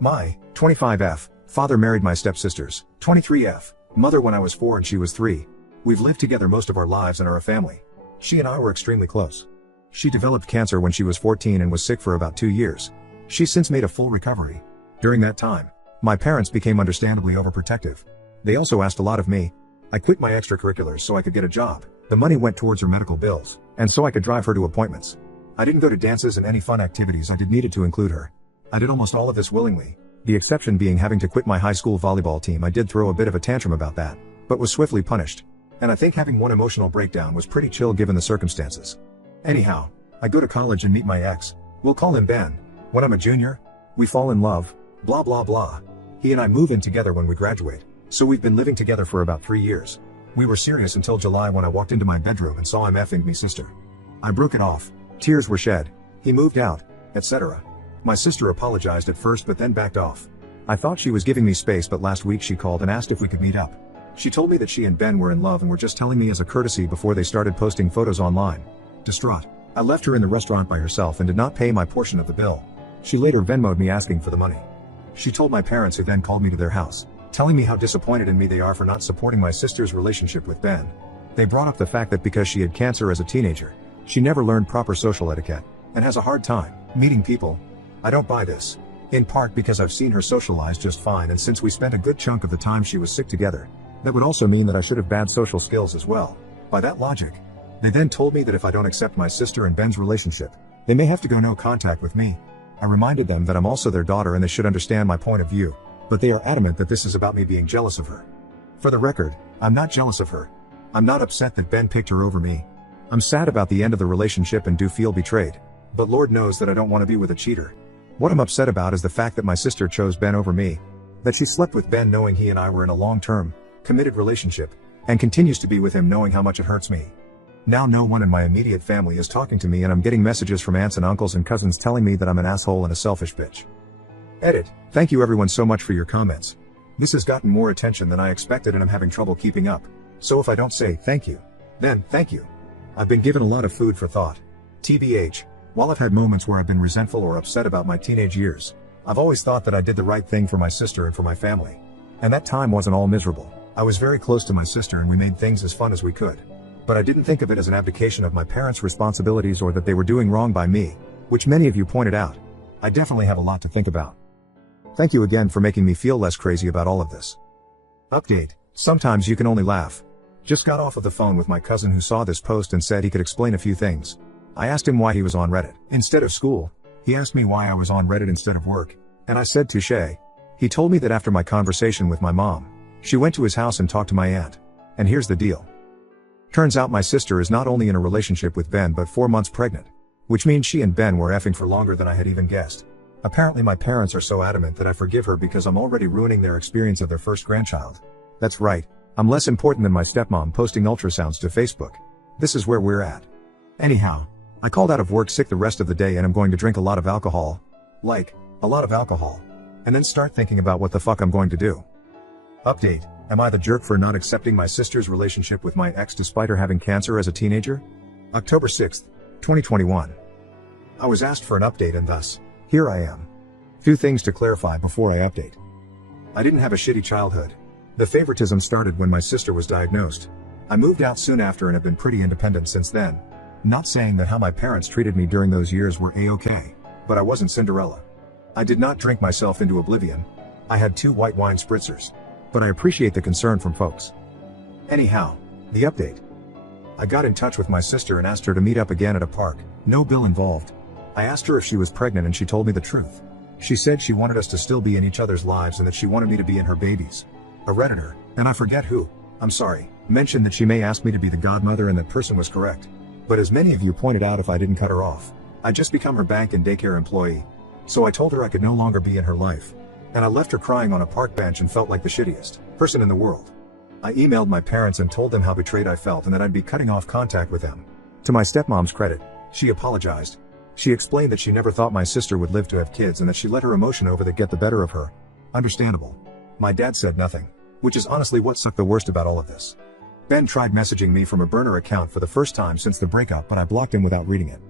My 25F father married my stepsisters. 23F mother when I was 4 and she was 3. We've lived together most of our lives and are a family. She and I were extremely close. She developed cancer when she was 14 and was sick for about 2 years. She's since made a full recovery. During that time, my parents became understandably overprotective. They also asked a lot of me. I quit my extracurriculars so I could get a job. The money went towards her medical bills, and so I could drive her to appointments. I didn't go to dances and any fun activities I did needed to include her. I did almost all of this willingly. The exception being having to quit my high school volleyball team. I did throw a bit of a tantrum about that, but was swiftly punished. And I think having one emotional breakdown was pretty chill given the circumstances. Anyhow, I go to college and meet my ex. We'll call him Ben. When I'm a junior, we fall in love, blah blah blah. He and I move in together when we graduate, so we've been living together for about 3 years. We were serious until July when I walked into my bedroom and saw him effing me sister. I broke it off. Tears were shed. He moved out, etc. My sister apologized at first but then backed off. I thought she was giving me space, but last week she called and asked if we could meet up. She told me that she and Ben were in love and were just telling me as a courtesy before they started posting photos online. Distraught, I left her in the restaurant by herself and did not pay my portion of the bill. She later Venmo'd me asking for the money. She told my parents, who then called me to their house, telling me how disappointed in me they are for not supporting my sister's relationship with Ben. They brought up the fact that because she had cancer as a teenager, she never learned proper social etiquette, and has a hard time meeting people. I don't buy this. In part because I've seen her socialize just fine, and since we spent a good chunk of the time she was sick together, that would also mean that I should have bad social skills as well. By that logic, they then told me that if I don't accept my sister and Ben's relationship, they may have to go no contact with me. I reminded them that I'm also their daughter and they should understand my point of view, but they are adamant that this is about me being jealous of her. For the record, I'm not jealous of her. I'm not upset that Ben picked her over me. I'm sad about the end of the relationship and do feel betrayed, but Lord knows that I don't want to be with a cheater. What I'm upset about is the fact that my sister chose Ben over me, that she slept with Ben knowing he and I were in a long-term, committed relationship, and continues to be with him knowing how much it hurts me. Now no one in my immediate family is talking to me and I'm getting messages from aunts and uncles and cousins telling me that I'm an asshole and a selfish bitch. Edit. Thank you everyone so much for your comments. This has gotten more attention than I expected and I'm having trouble keeping up. So if I don't say thank you, then thank you. I've been given a lot of food for thought. TBH, while I've had moments where I've been resentful or upset about my teenage years, I've always thought that I did the right thing for my sister and for my family. And that time wasn't all miserable. I was very close to my sister and we made things as fun as we could. But I didn't think of it as an abdication of my parents' responsibilities or that they were doing wrong by me, which many of you pointed out. I definitely have a lot to think about. Thank you again for making me feel less crazy about all of this. Update. Sometimes you can only laugh. Just got off of the phone with my cousin who saw this post and said he could explain a few things. I asked him why he was on Reddit instead of school. He asked me why I was on Reddit instead of work, and I said touche. He told me that after my conversation with my mom, she went to his house and talked to my aunt. And here's the deal. Turns out my sister is not only in a relationship with Ben but 4 months pregnant, which means she and Ben were effing for longer than I had even guessed. Apparently my parents are so adamant that I forgive her because I'm already ruining their experience of their first grandchild. That's right, I'm less important than my stepmom posting ultrasounds to Facebook. This is where we're at. Anyhow, I called out of work sick the rest of the day and I'm going to drink a lot of alcohol. Like, a lot of alcohol. And then start thinking about what the fuck I'm going to do. Update. Am I the jerk for not accepting my sister's relationship with my ex despite her having cancer as a teenager? October 6th, 2021. I was asked for an update and thus, here I am. Few things to clarify before I update. I didn't have a shitty childhood. The favoritism started when my sister was diagnosed. I moved out soon after and have been pretty independent since then. Not saying that how my parents treated me during those years were a-okay, but I wasn't Cinderella. I did not drink myself into oblivion. I had 2 white wine spritzers. But I appreciate the concern from folks. Anyhow, the update. I got in touch with my sister and asked her to meet up again at a park, no bill involved. I asked her if she was pregnant and she told me the truth. She said she wanted us to still be in each other's lives and that she wanted me to be in her babies. A Redditor, and I forget who, I'm sorry, mentioned that she may ask me to be the godmother and that person was correct. But as many of you pointed out, if I didn't cut her off, I'd just become her bank and daycare employee. So I told her I could no longer be in her life. And I left her crying on a park bench and felt like the shittiest person in the world. I emailed my parents and told them how betrayed I felt and that I'd be cutting off contact with them. To my stepmom's credit, she apologized. She explained that she never thought my sister would live to have kids and that she let her emotion over that get the better of her. Understandable. My dad said nothing, which is honestly what sucked the worst about all of this. Ben tried messaging me from a burner account for the first time since the breakup, but I blocked him without reading it.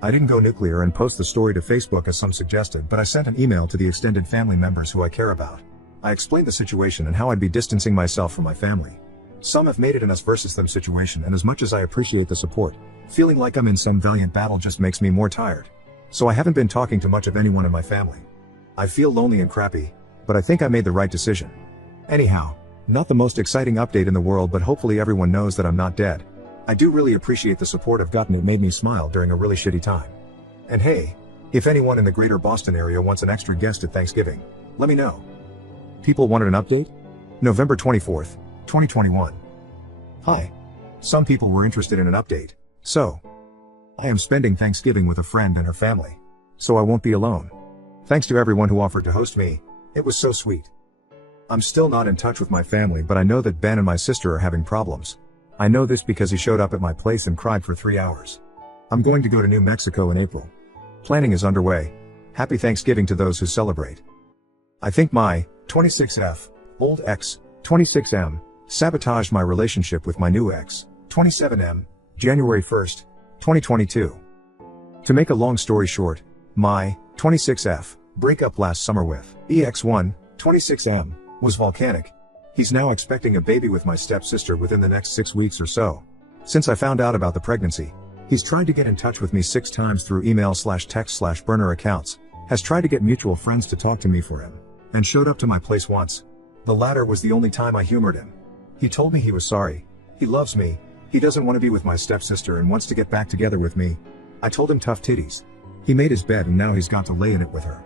I didn't go nuclear and post the story to Facebook as some suggested, but I sent an email to the extended family members who I care about. I explained the situation and how I'd be distancing myself from my family. Some have made it an us versus them situation, and as much as I appreciate the support, feeling like I'm in some valiant battle just makes me more tired. So I haven't been talking to much of anyone in my family. I feel lonely and crappy, but I think I made the right decision. Anyhow, not the most exciting update in the world, but hopefully everyone knows that I'm not dead. I do really appreciate the support I've gotten. It made me smile during a really shitty time. And hey, if anyone in the greater Boston area wants an extra guest at Thanksgiving, let me know. People wanted an update? November 24th, 2021. Hi. Some people were interested in an update, so I am spending Thanksgiving with a friend and her family, so I won't be alone. Thanks to everyone who offered to host me, it was so sweet. I'm still not in touch with my family, but I know that Ben and my sister are having problems. I know this because he showed up at my place and cried for 3 hours. I'm going to go to New Mexico in April. Planning is underway. Happy Thanksgiving to those who celebrate. I think my 26F, old ex, 26M, sabotaged my relationship with my new ex, 27M, January 1st, 2022. To make a long story short, my 26F breakup last summer with EX1, 26M, was volcanic. He's now expecting a baby with my stepsister within the next 6 weeks or so. Since I found out about the pregnancy, he's tried to get in touch with me 6 times through email/text/burner accounts, has tried to get mutual friends to talk to me for him, and showed up to my place once. The latter was the only time I humored him. He told me he was sorry. He loves me. He doesn't want to be with my stepsister and wants to get back together with me. I told him tough titties. He made his bed and now he's got to lay in it with her.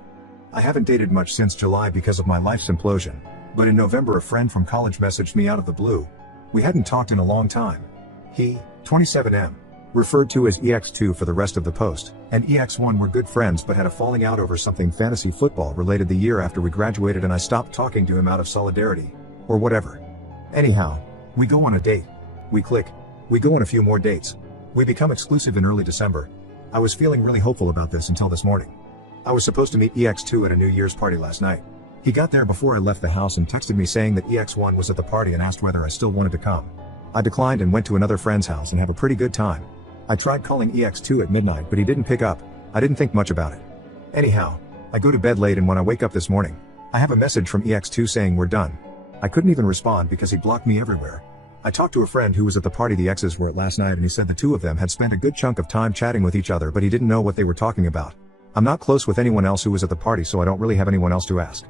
I haven't dated much since July because of my life's implosion, but in November a friend from college messaged me out of the blue. We hadn't talked in a long time. He, 27M, referred to as EX2 for the rest of the post, and EX1 were good friends but had a falling out over something fantasy football related the year after we graduated, and I stopped talking to him out of solidarity, or whatever. Anyhow, we go on a date. We click. We go on a few more dates. We become exclusive in early December. I was feeling really hopeful about this until this morning. I was supposed to meet EX2 at a New Year's party last night. He got there before I left the house and texted me saying that EX1 was at the party and asked whether I still wanted to come. I declined and went to another friend's house and have a pretty good time. I tried calling EX2 at midnight, but he didn't pick up. I didn't think much about it. Anyhow, I go to bed late, and when I wake up this morning, I have a message from EX2 saying we're done. I couldn't even respond because he blocked me everywhere. I talked to a friend who was at the party the exes were at last night, and he said the two of them had spent a good chunk of time chatting with each other, but he didn't know what they were talking about. I'm not close with anyone else who was at the party, so I don't really have anyone else to ask.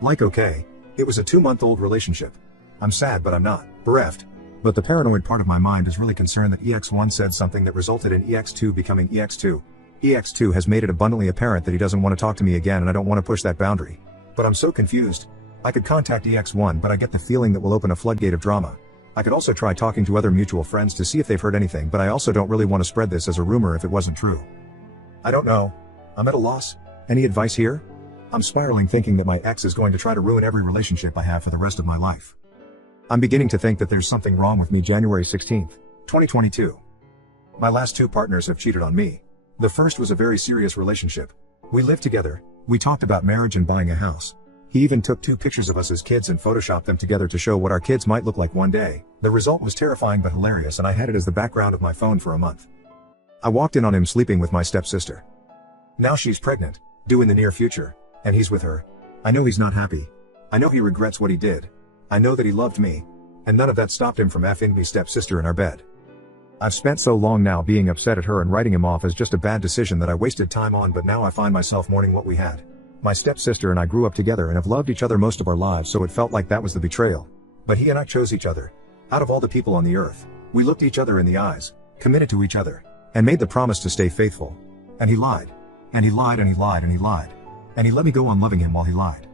Like, okay, it was a 2-month-old relationship. I'm sad, but I'm not bereft. But the paranoid part of my mind is really concerned that EX1 said something that resulted in EX2 becoming EX2. EX2 has made it abundantly apparent that he doesn't want to talk to me again, and I don't want to push that boundary. But I'm so confused. I could contact EX1, but I get the feeling that will open a floodgate of drama. I could also try talking to other mutual friends to see if they've heard anything, but I also don't really want to spread this as a rumor if it wasn't true. I don't know. I'm at a loss. Any advice here? I'm spiraling, thinking that my ex is going to try to ruin every relationship I have for the rest of my life. I'm beginning to think that there's something wrong with me. January 16th, 2022. My last 2 partners have cheated on me. The first was a very serious relationship. We lived together, we talked about marriage and buying a house. He even took 2 pictures of us as kids and photoshopped them together to show what our kids might look like one day. The result was terrifying but hilarious, and I had it as the background of my phone for a month. I walked in on him sleeping with my stepsister. Now she's pregnant, due in the near future, and he's with her. I know he's not happy. I know he regrets what he did. I know that he loved me, and none of that stopped him from effing me stepsister in our bed. I've spent so long now being upset at her and writing him off as just a bad decision that I wasted time on, but now I find myself mourning what we had. My stepsister and I grew up together and have loved each other most of our lives, so it felt like that was the betrayal. But he and I chose each other. Out of all the people on the earth, we looked each other in the eyes, committed to each other, and made the promise to stay faithful. And he lied. And he lied and he lied and he lied. And he let me go on loving him while he lied.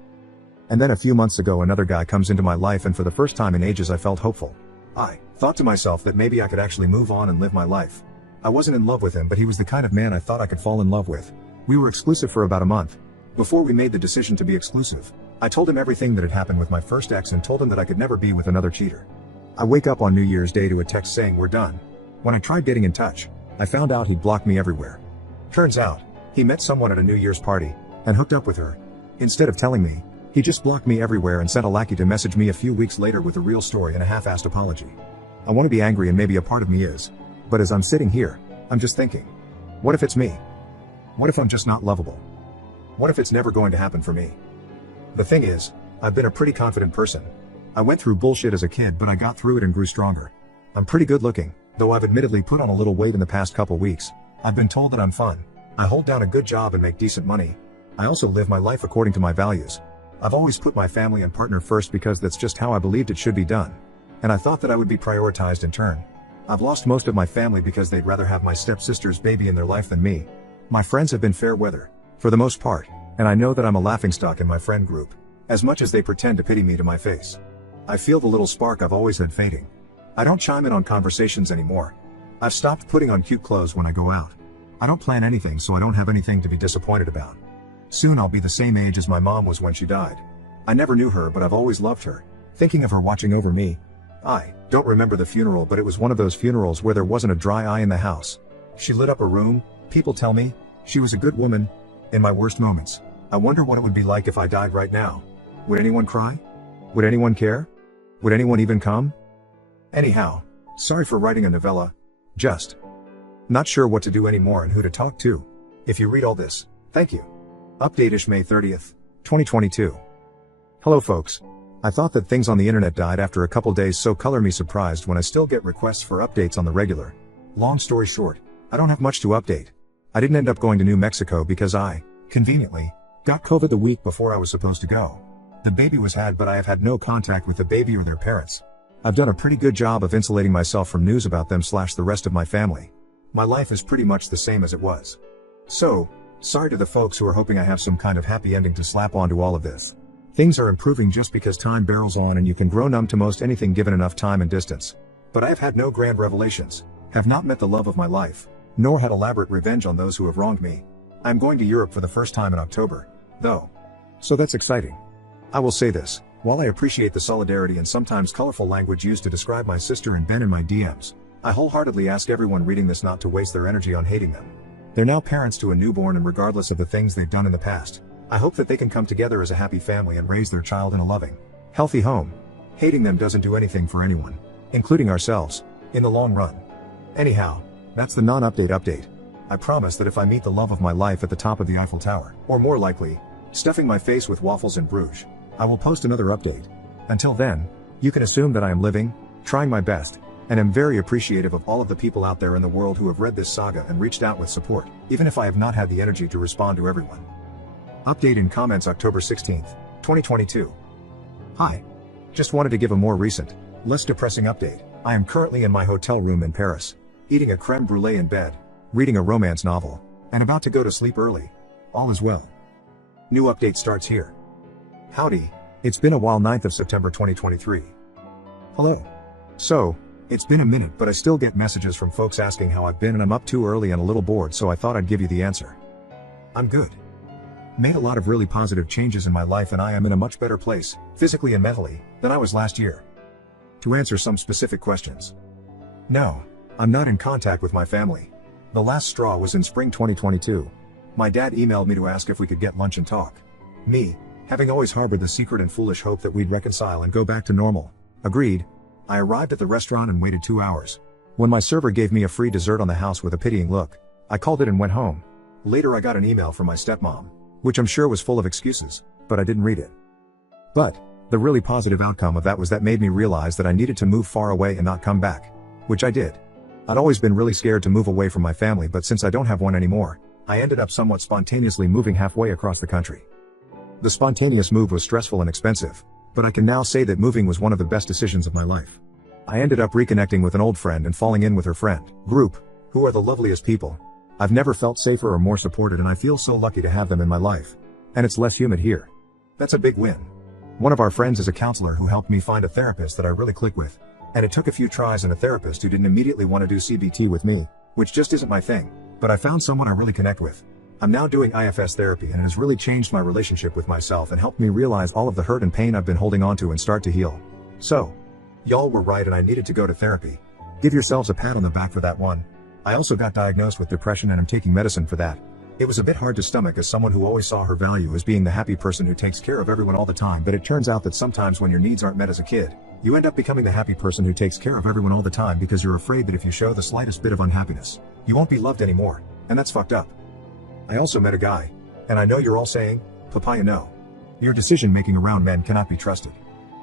And then a few months ago another guy comes into my life, and for the first time in ages I felt hopeful. I thought to myself that maybe I could actually move on and live my life. I wasn't in love with him, but he was the kind of man I thought I could fall in love with. We were exclusive for about a month. Before we made the decision to be exclusive, I told him everything that had happened with my first ex and told him that I could never be with another cheater. I wake up on New Year's Day to a text saying we're done. When I tried getting in touch, I found out he'd blocked me everywhere. Turns out, he met someone at a New Year's party, and hooked up with her. Instead of telling me, he just blocked me everywhere and sent a lackey to message me a few weeks later with a real story and a half-assed apology. I want to be angry, and maybe a part of me is. But as I'm sitting here, I'm just thinking, What if it's me? What if I'm just not lovable? What if it's never going to happen for me? The thing is, I've been a pretty confident person. I went through bullshit as a kid, but I got through it and grew stronger. I'm pretty good looking, though I've admittedly put on a little weight in the past couple weeks. I've been told that I'm fun. I hold down a good job and make decent money. I also live my life according to my values. I've always put my family and partner first because that's just how I believed it should be done. And I thought that I would be prioritized in turn. I've lost most of my family because they'd rather have my stepsister's baby in their life than me. My friends have been fair weather, for the most part, and I know that I'm a laughingstock in my friend group, as much as they pretend to pity me to my face. I feel the little spark I've always had fading. I don't chime in on conversations anymore. I've stopped putting on cute clothes when I go out. I don't plan anything, so I don't have anything to be disappointed about. Soon I'll be the same age as my mom was when she died. I never knew her, but I've always loved her, thinking of her watching over me. I don't remember the funeral, but it was one of those funerals where there wasn't a dry eye in the house. She lit up a room. People tell me she was a good woman. In my worst moments, I wonder what it would be like if I died right now. Would anyone cry? Would anyone care? Would anyone even come? Anyhow, sorry for writing a novella. Just not sure what to do anymore and who to talk to. If you read all this, thank you. Update-ish May 30th, 2022. Hello folks. I thought that things on the internet died after a couple days, so color me surprised when I still get requests for updates on the regular. Long story short, I don't have much to update. I didn't end up going to New Mexico because I, conveniently, got COVID the week before I was supposed to go. The baby was had, but I have had no contact with the baby or their parents. I've done a pretty good job of insulating myself from news about them / the rest of my family. My life is pretty much the same as it was. So, sorry to the folks who are hoping I have some kind of happy ending to slap onto all of this. Things are improving just because time barrels on and you can grow numb to most anything given enough time and distance. But I have had no grand revelations, have not met the love of my life, nor had elaborate revenge on those who have wronged me. I'm going to Europe for the first time in October, though. So that's exciting. I will say this, while I appreciate the solidarity and sometimes colorful language used to describe my sister and Ben in my DMs, I wholeheartedly ask everyone reading this not to waste their energy on hating them. They're now parents to a newborn, and regardless of the things they've done in the past, I hope that they can come together as a happy family and raise their child in a loving, healthy home. Hating them doesn't do anything for anyone, including ourselves, in the long run. Anyhow, that's the non-update update. I promise that if I meet the love of my life at the top of the Eiffel Tower, or more likely, stuffing my face with waffles in Bruges, I will post another update. Until then, you can assume that I am living, trying my best, and am very appreciative of all of the people out there in the world who have read this saga and reached out with support, even if I have not had the energy to respond to everyone. Update in comments October 16th, 2022. Hi. Just wanted to give a more recent, less depressing update. I am currently in my hotel room in Paris, eating a creme brulee in bed, reading a romance novel, and about to go to sleep early. All is well. New update starts here. Howdy. It's been a while. 9th of September 2023. Hello. So, it's been a minute, but I still get messages from folks asking how I've been, and I'm up too early and a little bored, so I thought I'd give you the answer. I'm good. Made a lot of really positive changes in my life, and I am in a much better place, physically and mentally, than I was last year. To answer some specific questions. No, I'm not in contact with my family. The last straw was in spring 2022. My dad emailed me to ask if we could get lunch and talk. Me, having always harbored the secret and foolish hope that we'd reconcile and go back to normal, agreed. I arrived at the restaurant and waited 2 hours. When my server gave me a free dessert on the house with a pitying look, I called it and went home. Later I got an email from my stepmom, which I'm sure was full of excuses, but I didn't read it. But the really positive outcome of that was that made me realize that I needed to move far away and not come back, which I did. I'd always been really scared to move away from my family, but since I don't have one anymore, I ended up somewhat spontaneously moving halfway across the country. The spontaneous move was stressful and expensive, but I can now say that moving was one of the best decisions of my life. I ended up reconnecting with an old friend and falling in with her friend group, who are the loveliest people. I've never felt safer or more supported, and I feel so lucky to have them in my life. And it's less humid here. That's a big win. One of our friends is a counselor who helped me find a therapist that I really click with. And it took a few tries and a therapist who didn't immediately want to do CBT with me, which just isn't my thing. But I found someone I really connect with. I'm now doing IFS therapy, and it has really changed my relationship with myself and helped me realize all of the hurt and pain I've been holding on to and start to heal. So, y'all were right, and I needed to go to therapy. Give yourselves a pat on the back for that one. I also got diagnosed with depression and am taking medicine for that. It was a bit hard to stomach as someone who always saw her value as being the happy person who takes care of everyone all the time, but it turns out that sometimes when your needs aren't met as a kid, you end up becoming the happy person who takes care of everyone all the time because you're afraid that if you show the slightest bit of unhappiness, you won't be loved anymore. And that's fucked up. I also met a guy. And I know you're all saying, Papaya no. Your decision making around men cannot be trusted.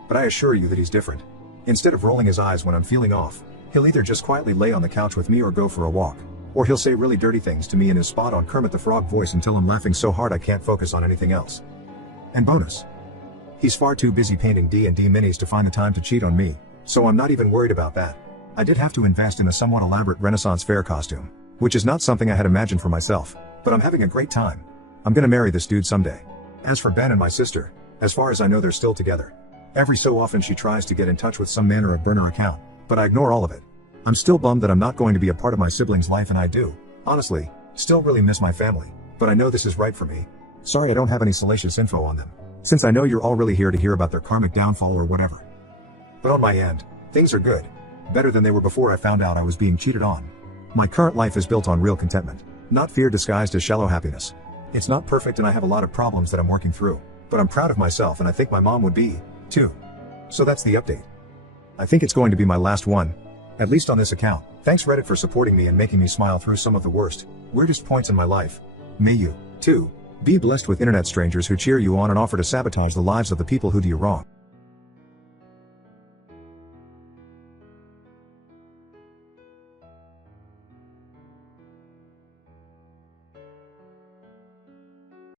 But I assure you that he's different. Instead of rolling his eyes when I'm feeling off, he'll either just quietly lay on the couch with me or go for a walk. Or he'll say really dirty things to me in his spot on Kermit the Frog voice until I'm laughing so hard I can't focus on anything else. And bonus. He's far too busy painting D&D minis to find the time to cheat on me, so I'm not even worried about that. I did have to invest in a somewhat elaborate Renaissance fair costume, which is not something I had imagined for myself, but I'm having a great time. I'm gonna marry this dude someday. As for Ben and my sister, as far as I know they're still together. Every so often she tries to get in touch with some manner of burner account, but I ignore all of it. I'm still bummed that I'm not going to be a part of my siblings' life, and I do, honestly, still really miss my family, but I know this is right for me. Sorry I don't have any salacious info on them, since I know you're all really here to hear about their karmic downfall or whatever. But on my end, things are good. Better than they were before I found out I was being cheated on. My current life is built on real contentment, not fear disguised as shallow happiness. It's not perfect and I have a lot of problems that I'm working through, but I'm proud of myself and I think my mom would be, too. So that's the update. I think it's going to be my last one. At least on this account. Thanks Reddit for supporting me and making me smile through some of the worst, weirdest points in my life. May you, too, be blessed with internet strangers who cheer you on and offer to sabotage the lives of the people who do you wrong.